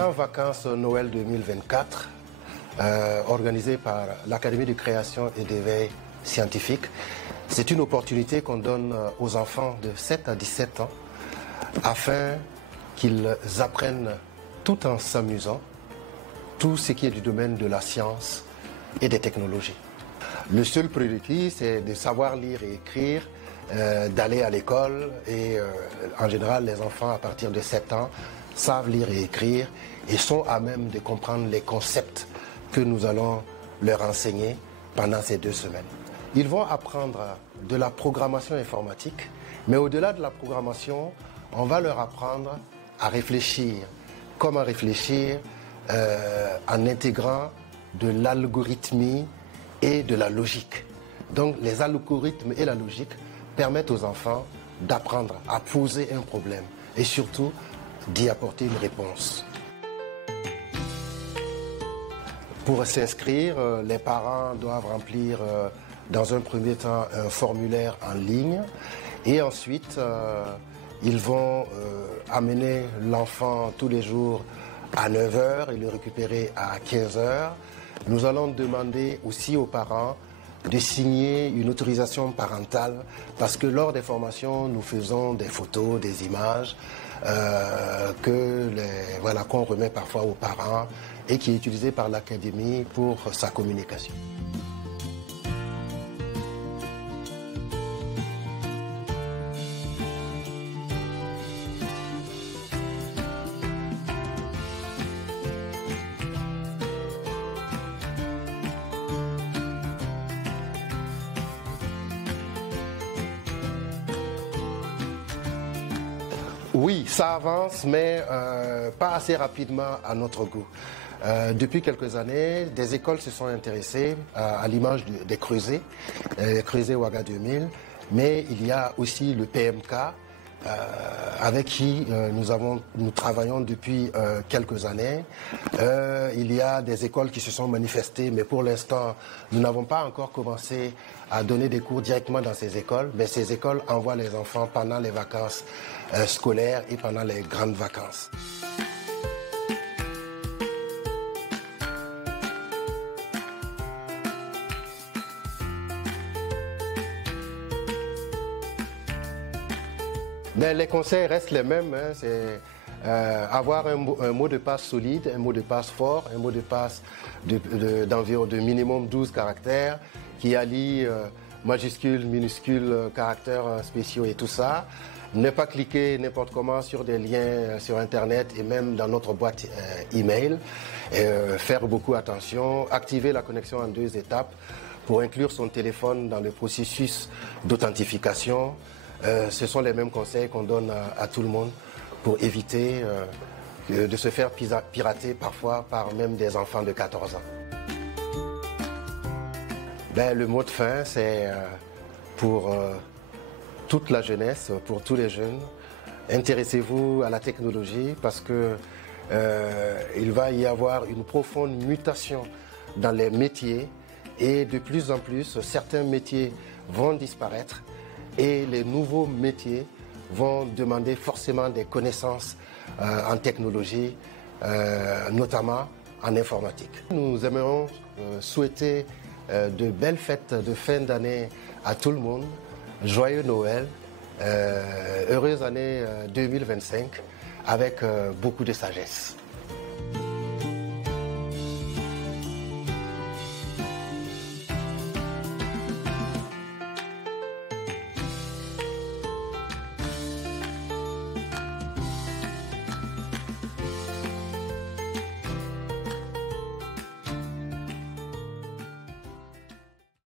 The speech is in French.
camp vacances Noël 2024, organisé par l'Académie de création et d'éveil scientifique, c'est une opportunité qu'on donne aux enfants de 7 à 17 ans afin qu'ils apprennent tout en s'amusant tout ce qui est du domaine de la science et des technologies. Le seul prérequis, c'est de savoir lire et écrire, d'aller à l'école et en général, les enfants à partir de 7 ans savent lire et écrire et sont à même de comprendre les concepts que nous allons leur enseigner pendant ces 2 semaines. Ils vont apprendre de la programmation informatique, mais au-delà de la programmation, on va leur apprendre à réfléchir. Comment réfléchir en intégrant de l'algorithmie et de la logique. Donc les algorithmes et la logique permettent aux enfants d'apprendre à poser un problème et surtout d'y apporter une réponse. Pour s'inscrire, les parents doivent remplir dans un premier temps un formulaire en ligne et ensuite ils vont amener l'enfant tous les jours à 9 h et le récupérer à 15 h. Nous allons demander aussi aux parents de signer une autorisation parentale parce que lors des formations, nous faisons des photos, des images qu'on remet parfois aux parents et qui est utilisée par l'Académie pour sa communication. Oui, ça avance, mais pas assez rapidement à notre goût. Depuis quelques années, des écoles se sont intéressées à l'image des Creusets, les Creusets Ouaga 2000, mais il y a aussi le PMK avec qui nous travaillons depuis quelques années. Il y a des écoles qui se sont manifestées, mais pour l'instant, nous n'avons pas encore commencé à donner des cours directement dans ces écoles, mais ces écoles envoient les enfants pendant les vacances scolaires et pendant les grandes vacances. Mais les conseils restent les mêmes, hein. C'est avoir un mot de passe solide, un mot de passe fort, un mot de passe d'environ de minimum 12 caractères qui allie majuscules, minuscules, caractères spéciaux et tout ça. Ne pas cliquer n'importe comment sur des liens sur Internet et même dans notre boîte email. Faire beaucoup attention, activer la connexion en 2 étapes pour inclure son téléphone dans le processus d'authentification. Ce sont les mêmes conseils qu'on donne à tout le monde pour éviter de se faire pirater parfois par même des enfants de 14 ans. Le mot de fin, c'est pour toute la jeunesse, pour tous les jeunes, intéressez-vous à la technologie parce que il va y avoir une profonde mutation dans les métiers et de plus en plus, certains métiers vont disparaître et les nouveaux métiers vont demander forcément des connaissances en technologie, notamment en informatique. Nous aimerions souhaiter de belles fêtes de fin d'année à tout le monde. Joyeux Noël, heureuse année 2025 avec beaucoup de sagesse.